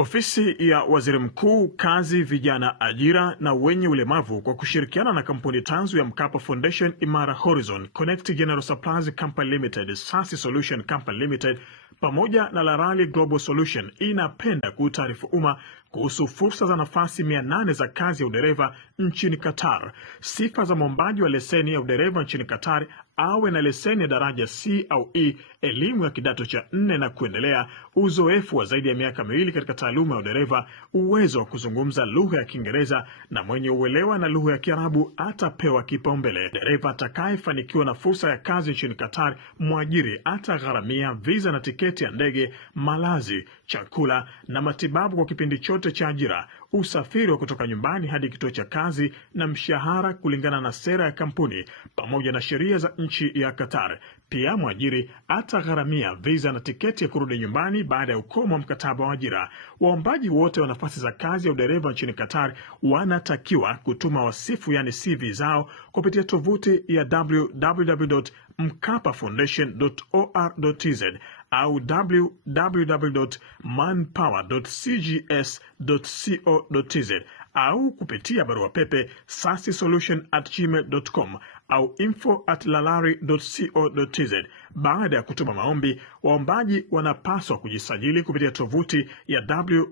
Ofisi ya Waziri Mkuu, Kazi, Vijana, Ajira na Wenye Ulemavu kwa kushirikiana na kampuni tanzu ya Mkapa Foundation, Imara Horizon, Connect General Supplies Company Limited, Sasi Solution Company Limited pamoja na Larali Global Solution inapenda kuutaarifu umma kuhusu fursa za nafasi 800 za kazi ya udereva nchini Qatar. Sifa za mwombaji wa leseni ya udereva nchini Qatar: awe na leseni ya daraja C au E, elimu ya kidato cha 4 na kuendelea, uzoefu wa zaidi ya miaka 2 katika taaluma ya udereva, uwezo wa kuzungumza lugha ya Kiingereza na mwenye uelewa na lugha ya Kiarabu atapewa kipaumbele. Dereva atakayefanikiwa na fursa ya kazi nchini Qatar, mwajiri atagharamia visa na tiketi ya ndege, malazi, chakula na matibabu kwa kipindi chote cha ajira, usafiri wa kutoka nyumbani hadi kituo cha kazi na mshahara kulingana na sera ya kampuni pamoja na sheria za nchi ya Qatar. Pia mwajiri atagharamia visa na tiketi ya kurudi nyumbani baada ya ukomo wa mkataba wa ajira. Waombaji wote wa nafasi za kazi ya udereva nchini Qatar wanatakiwa kutuma wasifu, yani CV zao, kupitia tovuti ya www.mkapafoundation.or.tz au www.manpower.cgs.co.tz au kupitia barua pepe sasisolution@gmail.com au info@lalari.co.tz. Baada ya kutuma maombi, waombaji wanapaswa kujisajili kupitia tovuti ya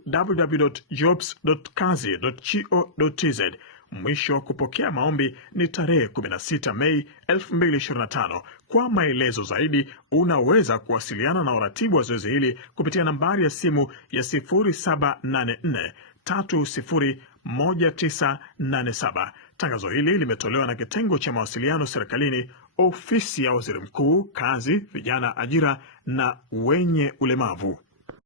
www.jobs.kazi.go.tz. Mwisho wa kupokea maombi ni tarehe 16 Mei 2025. Kwa maelezo zaidi unaweza kuwasiliana na uratibu wa zoezi hili kupitia nambari ya simu ya 0784 301987. Tangazo hili limetolewa na kitengo cha mawasiliano serikalini, Ofisi ya Waziri Mkuu, Kazi, Vijana, Ajira na Wenye Ulemavu.